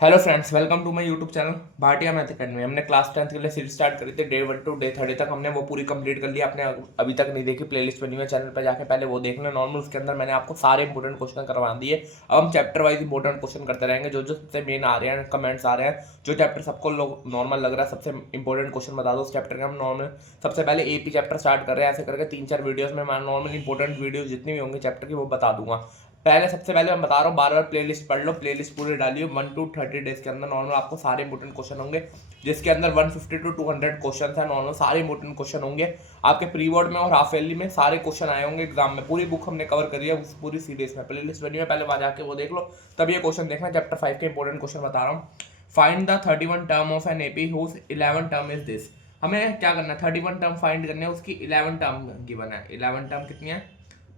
Hello friends, welcome to my YouTube channel Bhatia math academy. हमने class 10th के लिए series start करी थी डे 1 टू डे 30 तक। हमने वो पूरी कंप्लीट कर ली। आपने अभी तक नहीं देखी, प्लेलिस्ट बनी हुई है चैनल पर, जाके पहले वो देख लें। नॉर्मल उसके अंदर मैंने आपको सारे इंपॉर्टेंट क्वेश्चन करवा दिए। अब हम चैप्टर वाइज इंपॉर्टेंट क्वेश्चन करते रहेंगे। जो जो सबसे मेन आ रहे हैं, कमेंट्स आ रहे हैं, जो चैप्टर सबको लोग नॉर्मल लग रहा है, सबसे इंपॉर्टेंट क्वेश्चन बता दो उस चैप्टर के। हम नॉर्मल सबसे पहले एपी चैप्टर स्टार्ट कर रहे हैं। ऐसे करके 3-4 वीडियोस में मैं नॉर्मल इंपॉर्टेंट वीडियो जितनी भी होंगी चैप्टर की वो बता दूंगा। सबसे पहले मैं बता रहा हूँ, बार बार प्लेलिस्ट पढ़ लो, प्लेलिस्ट पूरी डालिए। 1 to 30 डेज के अंदर नॉर्मल आपको सारे इंपोर्टेंट क्वेश्चन होंगे, जिसके अंदर 150 to 200 क्वेश्चन है। नॉर्मल सारे इंपोर्टेंट क्वेश्चन होंगे आपके प्री बोर्ड में और हाफ ईयरली में। सारे क्वेश्चन आए होंगे एग्जाम में। पूरी बुक हमने कवर करी है उस पूरी सीरीज में, प्लेलिस्ट बनी है, पहले वहां जाके वो देख लो, तब ये क्वेश्चन देखना। चैप्टर 5 के इंपोर्टेंट क्वेश्चन बता रहा हूँ। Find the 31 term of an AP whose 11 term is this. हमें क्या करना है, 31 टर्म फाइंड करने है, उसकी 11 टर्म गिवन है। 11 टर्म कितनी है?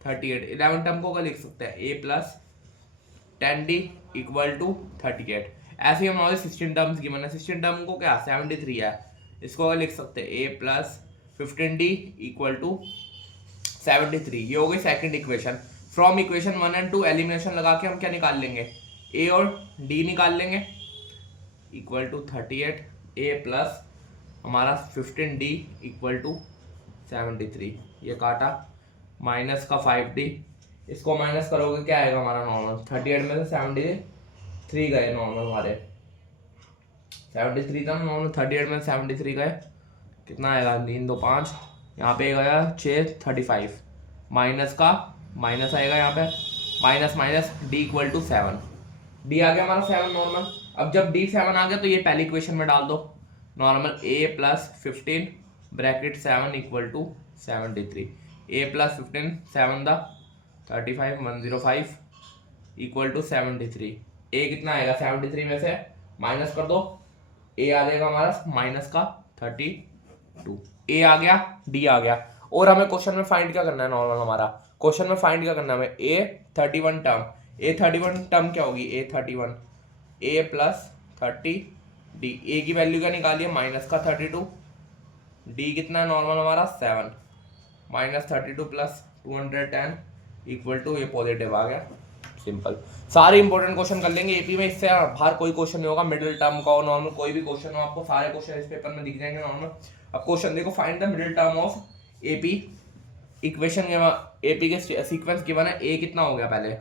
38। 11 टर्म को क्या लिख सकते हैं? ए प्लस 10d इक्वल टू 38। ऐसे ही हमारे 16 टर्म्स गिवन है। 16 टर्म को क्या 73 है, इसको लिख सकते हैं ए प्लस 15d इक्वल टू 73। ये हो गई second equation. From equation 1 and 2 elimination लगा के हम क्या निकाल लेंगे? ए और डी निकाल लेंगे इक्वल टू 38। ए प्लस हमारा 15d इक्वल टू 73। ये काटा माइनस का 5d, इसको माइनस करोगे क्या आएगा हमारा नॉर्मल? 38 में से 73 गए नॉर्मल हमारे, 73 था नॉर्मल, 38 में 73 गए, कितना आएगा? 3 2 5, यहाँ पे गया 6 35, माइनस का माइनस आएगा यहाँ पे, minus minus D equal to 7। D आ गया हमारा 7 नॉर्मल। अब जब डी 7 आ गया तो ये पहली इक्वेशन में डाल दो normal. A plus 15 bracket 7 equal to 73। A plus 15 7 the 35 105 equal to 73। A कितना आएगा? 73 में से माइनस कर दो, ए आ जाएगा हमारा माइनस का 32। ए आ गया, डी आ गया। और हमें क्वेश्चन में फाइंड क्या करना है नॉर्मल? हमारा क्वेश्चन में फाइंड क्या करना है हमें? ए 31 टर्म। ए 31 टर्म क्या होगी? ए 31 ए प्लस 30 डी। ए की वैल्यू क्या निकालिए? माइनस का 32। डी कितना है नॉर्मल हमारा? 7 माइनस 32 प्लस 210 इक्वल टू, ये पॉजिटिव आ गया। सिंपल। सारे इंपॉर्टेंट क्वेश्चन कर लेंगे एपी में, इससे बाहर कोई क्वेश्चन नहीं होगा। मिडिल टर्म का हो, नॉर्मल कोई भी क्वेश्चन हो, आपको सारे क्वेश्चन इस पेपर में दिख जाएंगे नॉर्मल। अब क्वेश्चन देखो, find the middle term of AP. Equation AP के सीक्वेंस गिवन है। ए कितना हो गया पहले?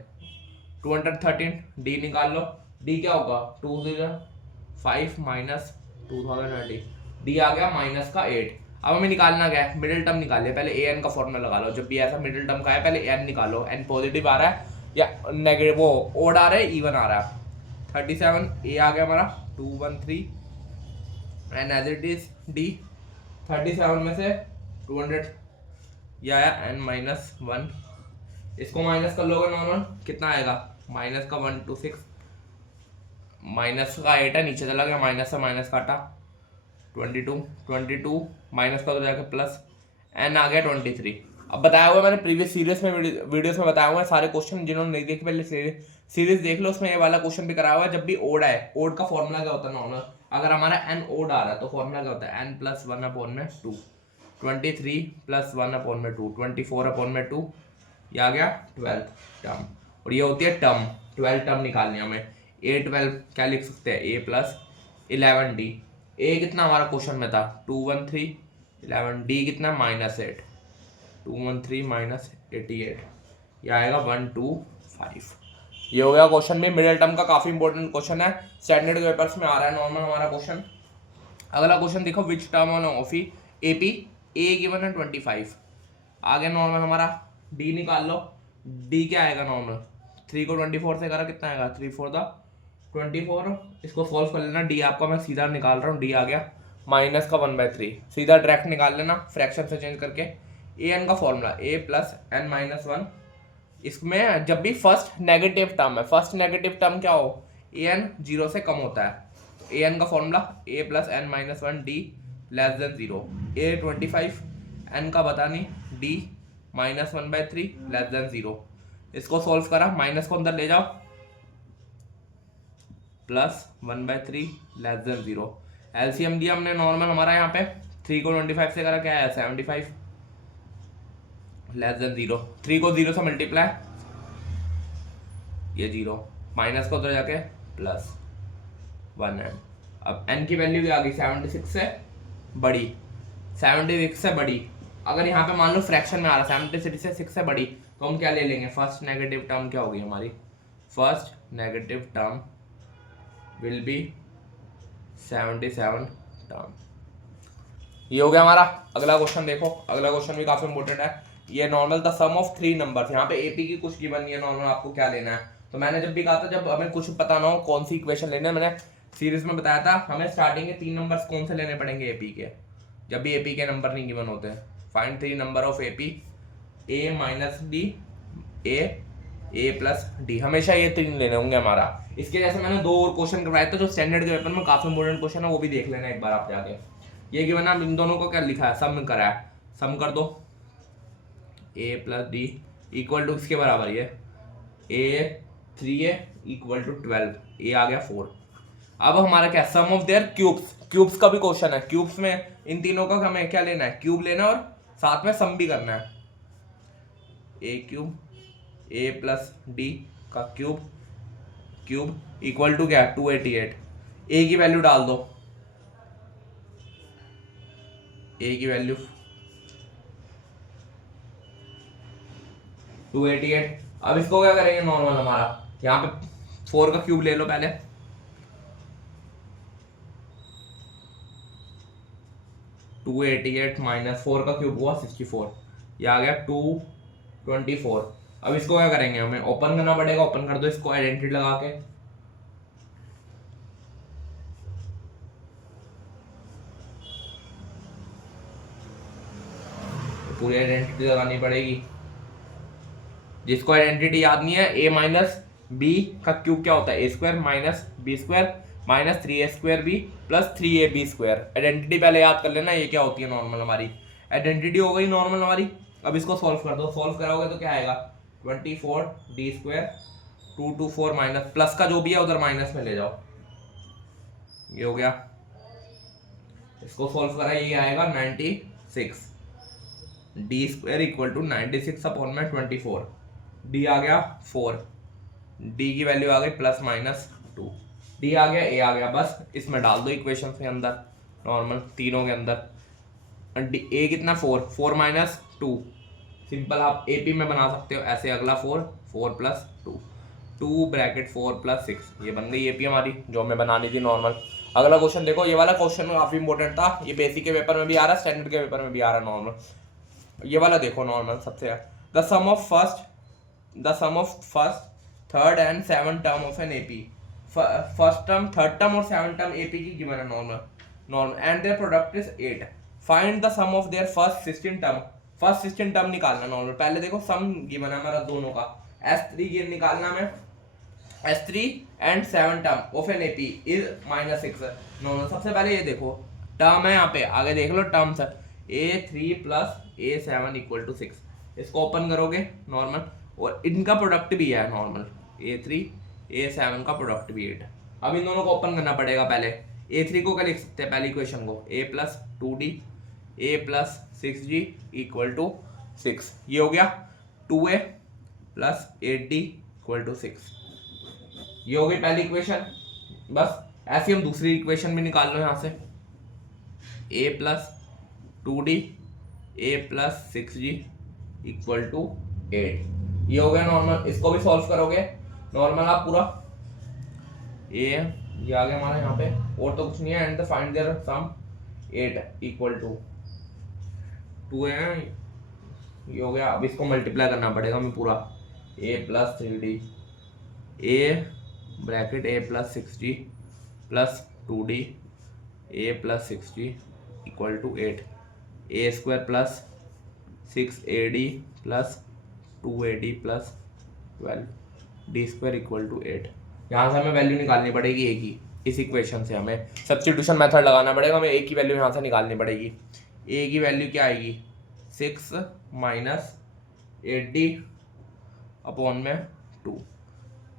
213। डी निकाल लो। डी क्या होगा? 205 माइनस 2020। डी आ गया माइनस का 8। अब हमें निकालना क्या है? मिडिल टर्म निकालिए। पहले ए एन का फॉर्मूला लगा लो। जब भी ऐसा मिडिल टर्म का है पहले एन निकालो। एन पॉजिटिव आ रहा है या नेगेटिव, वो ओड आ रहा है इवन आ रहा है? 37 ए आ गया हमारा 213 and as it is d 37 में से 200 ये आया एन माइनस 1। इसको माइनस कर लोगे नॉर्मल, कितना आएगा? माइनस का 126, माइनस का 8 है, नीचे चला गया, माइनस से माइनस काटा 22 माइनस का तो जाके प्लस, एन आ गया 23। अब बताया हुआ मैंने प्रीवियस सीरीज में वीडियोस में बताया हुआ है सारे क्वेश्चन। जिन्होंने नहीं देखे पहले सीरीज देख लो, उसमें ये वाला क्वेश्चन भी कराया हुआ है। जब भी ओड है, ओड का फॉर्मूला क्या होता है नॉर्मल? अगर हमारा एन ओड आ रहा है तो फॉर्मूला क्या होता है? एन प्लस 1 अपॉन में 2, 23 प्लस 1 अपॉन में 2, 24 अपॉन में 2, ये आ गया 12 टर्म। और ये होती है टर्म, 12 टर्म निकालनी हमें। ए 12 क्या लिख सकते हैं? ए प्लस 11 डी। ए कितना हमारा क्वेश्चन में था? 213 11। डी कितना? -8, 213 माइनस 88, ये आएगा 125। ये हो गया क्वेश्चन में। मिडिल टर्म का काफी इंपॉर्टेंट क्वेश्चन है, स्टैंडर्ड के पेपर्स में आ रहा है नॉर्मल हमारा क्वेश्चन। अगला क्वेश्चन देखो, which term on of the AP a given है 25। आ गया नॉर्मल हमारा। डी निकाल लो। डी क्या आएगा नॉर्मल? 3 को 24 से करा, कितना आएगा? 3 4 द 24। इसको सॉल्व कर लेना। डी आपका मैं सीधा निकाल रहा हूँ, डी आ गया माइनस का 1/3। सीधा डायरेक्ट निकाल लेना फ्रैक्शन से चेंज करके। ए एन का formula A plus N minus 1। इसमें जब भी फर्स्ट नेगेटिव टर्म है, फर्स्ट नेगेटिव टर्म क्या हो? ए एन 0 से कम होता है। ए एन का formula A plus N minus 1 D less than 0। A 25, N का बता नहीं, डी -1/3 लेस देन 0। इसको सॉल्व करा, माइनस को अंदर ले जाओ, प्लस 1/3 लेस देन 0। एलसीएम दिया हमने नॉर्मल हमारा यहाँ पे। 3 को 25 से करा, क्या है? 75 लेस देन 0। 3 को 0 से मल्टीप्लाई, ये 0, माइनस को उधर जाके प्लस, 1n। अब n की वैल्यू क्या आ गई 76 से बड़ी, 76 से बड़ी। अगर यहाँ पे मान लो फ्रैक्शन में आ रहा है 76 से बड़ी, तो हम क्या ले लेंगे, फर्स्ट नेगेटिव टर्म क्या होगी हमारी, first negative term will be 77 term. ये हो गया हमारा। अगला क्वेश्चन देखो, अगला क्वेश्चन भी काफी इंपॉर्टेंट है। ये normal the sum of 3 numbers, यहाँ पे एपी की कुछ गिवन नहीं है, नॉर्मल आपको क्या लेना है। तो मैंने जब भी कहा था जब हमें कुछ पता ना हो कौन सी इक्वेशन लेना है, मैंने सीरीज में बताया था हमें स्टार्टिंग के 3 नंबर्स कौन से लेने पड़ेंगे एपी के, जब भी एपी के नंबर नहीं गिवन होते। Find 3 number of AP A minus D A plus D, हमेशा ये 3 लेने होंगे हमारा। इसके जैसे मैंने 2 और क्वेश्चन करवाए थे जो स्टैंडर्ड के पेपर में काफी इंपॉर्टेंट क्वेश्चन है, वो भी देख लेना एक बार आप जाके। ये गिवन है, इन दोनों को क्या लिखा है, सम करा है, सम कर दो a plus d equal to किसके बराबर, ये a 3a equal to 12, a आ गया 4। अब हमारा क्या, sum of their cubes, cubes का भी क्वेश्चन है। क्यूब्स में इन तीनों का हमें क्या लेना है, क्यूब लेना है और साथ में सम भी करना है। a cube a plus D का क्यूब इक्वल टू क्या, 288। a की वैल्यू डाल दो, a की वैल्यू 288। अब इसको क्या करेंगे, नॉर्मल हमारा यहाँ पे 4 का क्यूब ले लो पहले, 288 माइनस 4 का क्यूब हुआ 64, ये आ गया 224। अब इसको क्या करेंगे, हमें ओपन करना पड़ेगा, ओपन कर दो इसको आइडेंटिटी लगा के, पूरी आइडेंटिटी लगानी पड़ेगी। जिसको आइडेंटिटी याद नहीं है, a माइनस बी का क्यूब क्या होता है, A square minus B square minus 3a square B plus 3ab square. Identity पहले याद कर लेना, ये क्या होती है नॉर्मल हमारी, आइडेंटिटी हो गई नॉर्मल हमारी। अब इसको सॉल्व कर दो, सॉल्व कराओगे तो क्या आएगा, 24 डी स्क्वायर 224 माइनस प्लस का जो भी है उधर माइनस में ले जाओ, ये हो गया। इसको सॉल्व करा, ये आएगा 96 d square equal to 96 upon में 24, डी आ गया 4, डी की वैल्यू आ गई प्लस माइनस 2, डी आ गया ए आ गया, बस इसमें डाल दो इक्वेशन के अंदर, नॉर्मल तीनों के अंदर। ए कितना 4 माइनस 2, सिंपल आप एपी में बना सकते हो ऐसे, अगला 4 प्लस 2 ब्रैकेट 4 प्लस 6, ये बन गई एपी हमारी जो हमें बनानी थी नॉर्मल। अगला क्वेश्चन देखो, ये वाला क्वेश्चन काफी इंपॉर्टेंट था, ये बेसिक के पेपर में भी आ रहा है, स्टैंडर्ड के पेपर में भी आ रहा है नॉर्मल। ये वाला देखो नॉर्मल सबसे, the sum of first third and 7 term of an AP, first term third term और 7 टर्म एपी की गिवन है normal and their product is 8। Find the sum of their first 16 term, first 16 term निकालना normal. पहले देखो सम given है हमारा दोनों का, S3 ये निकालना में, S3 and 7 term of an AP is -6 normal. सबसे पहले ये देखो टर्म है, यहाँ पे आगे देख लो टर्म्स है, A3 plus A7 equal to 6, इसको ओपन करोगे नॉर्मल, और इनका प्रोडक्ट भी है नॉर्मल, A3 A7 का प्रोडक्ट भी 8। अब इन दोनों को ओपन करना पड़ेगा। पहले A3 को क्या लिख सकते हैं, पहली इक्वेशन को A plus 2D A plus 6G equal to 6, ये हो गया 2A plus 8D equal to 6, ये हो गई पहली इक्वेशन। बस ऐसे हम दूसरी इक्वेशन भी निकाल लो यहाँ से, A plus 2D A plus 6G equal to 8, ये हो गया नॉर्मल। इसको भी सॉल्व करोगे नॉर्मल आप पूरा, ये आ गया हमारा यहाँ पे, और तो कुछ नहीं है। And find their sum 8 equal to 2 है, ये हो गया। अब इसको मल्टीप्लाई करना पड़ेगा हमें पूरा, A plus 3D A bracket A plus 6G plus 2D A plus 6G equal to 8, A square plus 6AD plus 2AD plus 12 D square equal to 8। यहाँ से हमें वैल्यू निकालनी पड़ेगी A की, इस इक्वेशन से हमें सब्स्टिट्यूशन मेथड लगाना पड़ेगा, हमें A की वैल्यू यहाँ से निकालनी पड़ेगी। A की वैल्यू क्या आएगी, 6 माइनस 8D अपॉन में 2,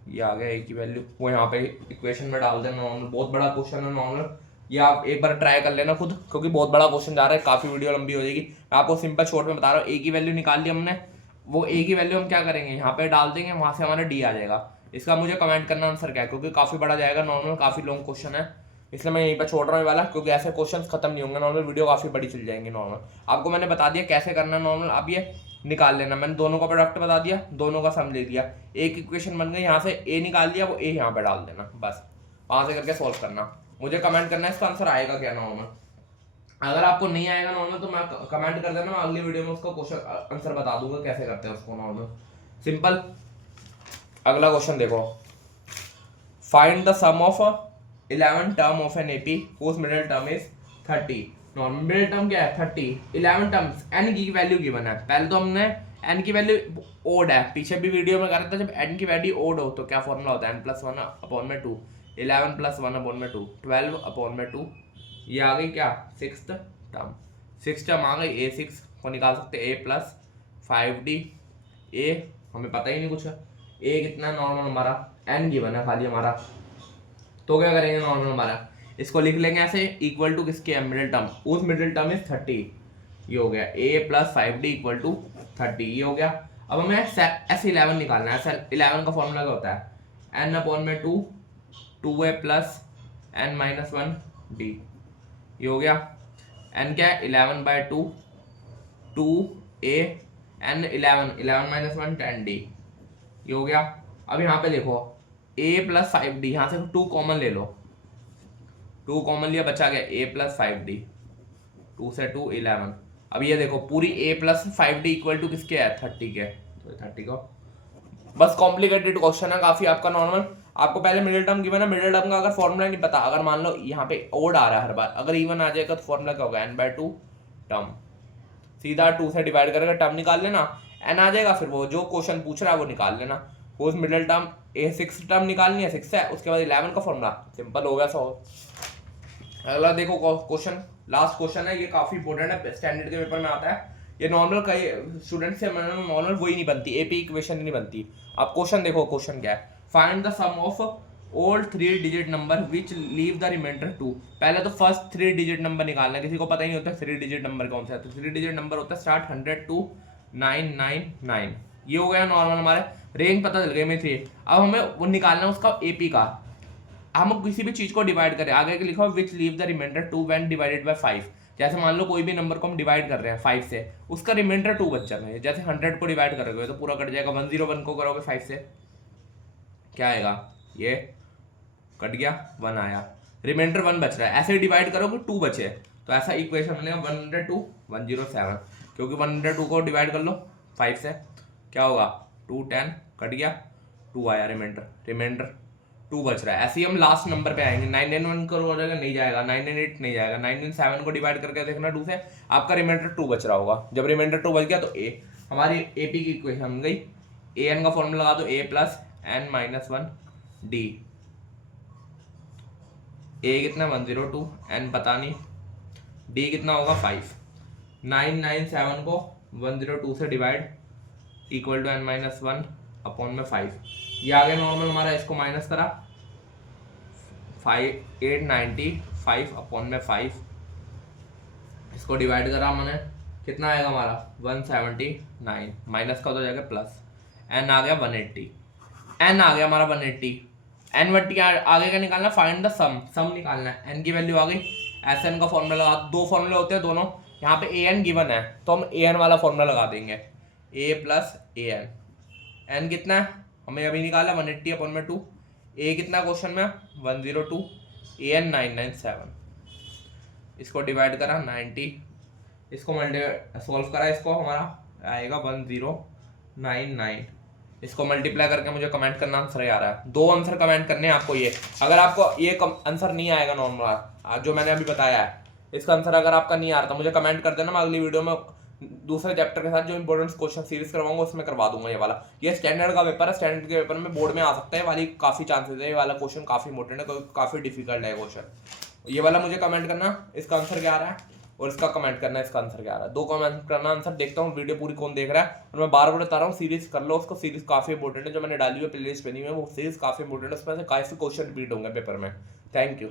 ये आ गया A की वैल्यू, वो यहाँ पे इक्वेशन में डाल देना नॉर्मल। बहुत बड़ा क्वेश्चन है नॉर्मल, ये आप एक बार ट्राई कर लेना खुद, क्योंकि बहुत बड़ा क्वेश्चन जा रहा है, काफ़ी वीडियो लंबी हो जाएगी। मैं आपको सिंपल शॉर्ट में बता रहा हूँ। A की वैल्यू निकाल ली हमने, वो A की वैल्यू हम क्या करेंगे, यहाँ पे डाल देंगे, वहाँ से हमारा D आ जाएगा। इसका मुझे कमेंट करना आंसर क्या है, क्योंकि काफ़ी बड़ा जाएगा नॉर्मल, काफ़ी लॉन्ग क्वेश्चन है, इसलिए मैं यहीं पर छोड़ रहा हूँ ये वाला, क्योंकि ऐसे क्वेश्चन खत्म नहीं होंगे नॉर्मल, वीडियो काफ़ी बड़ी चल जाएंगी नॉर्मल। आपको मैंने बता दिया कैसे करना नॉर्मल, अब ये निकाल लेना। मैंने दोनों का प्रोडक्ट बता दिया, दोनों का सम ले दिया, एक इक्वेशन बन गई, यहाँ से ए निकाल दिया, वो ए यहाँ पे डाल देना, बस वहाँ से करके सॉल्व करना। मुझे कमेंट करना है इसका आंसर आएगा क्या नॉर्मल। अगर आपको नहीं आएगा नॉर्मल तो मैं कमेंट कर देना, मैं अगली वीडियो में उसका क्वेश्चन आंसर बता दूंगा कैसे करते हैं उसको नॉर्मल, सिंपल। अगला क्वेश्चन देखो, find the sum of 11 term of an AP whose middle term is 30। Normal middle term क्या है 30, 11 टर्म्स, एन की वैल्यू गिवन है। पहले तो हमने एन की वैल्यू ओड है, पीछे भी वीडियो में कर रहा था, जब एन की वैल्यू ओड हो तो क्या फॉर्मूला होता है, एन प्लस 1 अपॉन में 2, 11 प्लस 1 अपॉन में 2, 12 अपॉन में 2, ये आ गई क्या 6th टर्म, 6th टर्म आ गई, a6 को निकाल सकते a प्लस 5d, a हमें पता ही नहीं कुछ है, a कितना नॉर्मल हमारा n गिवन है खाली हमारा, तो क्या करेंगे नॉर्मल हमारा, इसको लिख लेंगे ऐसे इक्वल टू किसके है मिडिल टर्म, उस मिडिल टर्म इज 30, ये हो गया a plus 5d equal to 30, ये हो गया। अब हमें S11 निकालना है, S11 का फॉर्मूला क्या होता है, n अपॉन में 2, 2a plus n minus 1d, ये हो गया। n क्या है 11/2, 2a n 11 माइनस 1 10d, ये हो गया। अब यहाँ पे देखो a प्लस 5d, यहाँ से 2 कॉमन ले लो, 2 कॉमन लिया, बचा गया a प्लस 5d, 2 से 2 11। अब ये देखो पूरी a plus 5d equal to किसके है 30 के, तो 30 को, बस कॉम्प्लिकेटेड क्वेश्चन है काफी आपका नॉर्मल। आपको पहले मिडिल टर्म गिवन है, मिडिल टर्म का अगर फॉर्मूला नहीं पता, अगर मान लो यहाँ पे ओड आ रहा है हर बार, अगर इवन आ जाएगा तो फॉर्मूला क्या होगा n/2 टर्म, सीधा 2 से डिवाइड करके टर्म निकाल लेना, n आ जाएगा, फिर वो जो क्वेश्चन पूछ रहा है वो निकाल लेना। उस मिडिल टर्म a6 टर्म निकालनी है, 6 है, उसके बाद 11 का फॉर्मूला, सिंपल हो गया सॉल्व। अगला देखो क्वेश्चन, लास्ट क्वेश्चन है, ये काफी इंपॉर्टेंट है, स्टैंडर्ड के पेपर में आता है ये, नॉर्मल कई स्टूडेंट से नॉर्मल वही नहीं बनती, एपी इक्वेशन नहीं बनती। आप क्वेश्चन देखो, क्वेश्चन क्या है, find the sum of all 3 digit number which leave the reminder 2। पहले तो फर्स्ट 3 डिजिट नंबर निकालना है, किसी को पता ही नहीं होता 3 डिजिट नंबर कौन सा है, तो 3 डिजिट नंबर होता है स्टार्ट 100 to 999, ये हो गया नॉर्मल, हमारे रेंज पता चल गई में 3। अब हमें वो निकालना है उसका एपी का, हम किसी भी चीज को डिवाइड करें, आगे लिखा which leave the reminder 2 when divided by 5, जैसे मान लो कोई भी नंबर को हम डिवाइड कर रहे हैं 5 से, उसका रिमाइंडर 2 बच जाना है, जैसे 100 को डिवाइड करोगे तो पूरा कट जाएगा, 101 को करोगे 5 से क्या आएगा, ये कट गया 1 आया, रिमाइंडर 1 बच रहा है, ऐसे डिवाइड करोगे 2 बचे, तो ऐसा इक्वेशन बनेगा 102 107, क्योंकि 102 को डिवाइड कर लो 5 से, क्या होगा 2 10 कट गया 2 आया, रिमाइंडर 2 बच रहा है। ऐसे ही हम लास्ट नंबर पे आएंगे, 991 करो हो जाएगा, नहीं जाएगा, 998 नहीं जाएगा, 997 को डिवाइड करके देखना 2 से, आपका रिमाइंडर 2 बच रहा होगा, जब रिमाइंडर 2 बच गया तो ए, हमारी एपी की इक्वेशन बन गई, ए एन का फॉर्मूला लगा दो, ए प्लस एन माइनस 1 डी, ए कितना 102, एन पता नहीं, डी कितना होगा 5, 997 को 102 से divide equal to n minus 1 upon में 5, ये आ गया नॉर्मल हमारा, इसको माइनस करा 895 अपॉन में 5, इसको डिवाइड करा मैंने, कितना आएगा हमारा 179, माइनस का हो जाएगा प्लस, एन आ गया 180, एन आ गया हमारा 180, एन 180 आगे का निकालना, फाइंड द सम निकालना है, एन की वैल्यू आ गई, एस एन का फॉर्मूला लगा, 2 फॉर्मूले होते हैं दोनों, यहाँ पे ए एन गिवन है तो हम ए एन वाला फॉर्मूला लगा देंगे, ए प्लस ए एन, एन कितना है हमें अभी निकाला 180 अपॉन में 2, ए कितना क्वेश्चन में 102, ए एन 997, इसको डिवाइड करा 90, इसको सॉल्व करा, इसको हमारा आएगा 1099, इसको मल्टीप्लाई करके मुझे कमेंट करना आंसर आ रहा है, 2 आंसर कमेंट करने हैं आपको ये, अगर आपको ये आंसर नहीं आएगा नॉर्मल जो मैंने अभी बताया है, इसका आंसर अगर आपका नहीं आ रहा तो मुझे कमेंट कर देना, मैं अगली वीडियो में दूसरे चैप्टर के साथ जो इंपॉर्टेंट क्वेश्चन सीरीज करवाऊंगा उसमें करवा दूंगा ये वाला, ये स्टैंडर्ड का पेपर है, स्टैंडर्ड के पेपर में बोर्ड में आ सकता है वाली, काफी चांसेस है, ये वाला क्वेश्चन काफी इंपॉर्टेंट है, काफी डिफिकल्ट है क्वेश्चन, ये वाला मुझे कमेंट करना इसका आंसर क्या आ रहा है, और इसका कमेंट करना इसका आंसर क्या आ रहा है, 2 कमेंट करना, आंसर देखता हूँ वीडियो पूरी कौन देख रहा है, और मैं बार बार बता रहा हूँ सीरीज कर लो उसको, सीरीज काफी इंपॉर्टेंट है, जो मैंने डाली हुई प्लेलिस्ट बनी हुई है वो सीरीज काफी इंपॉर्टेंट है, उसमें से काफी क्वेश्चन रिपीट होंगे पेपर में। Thank you.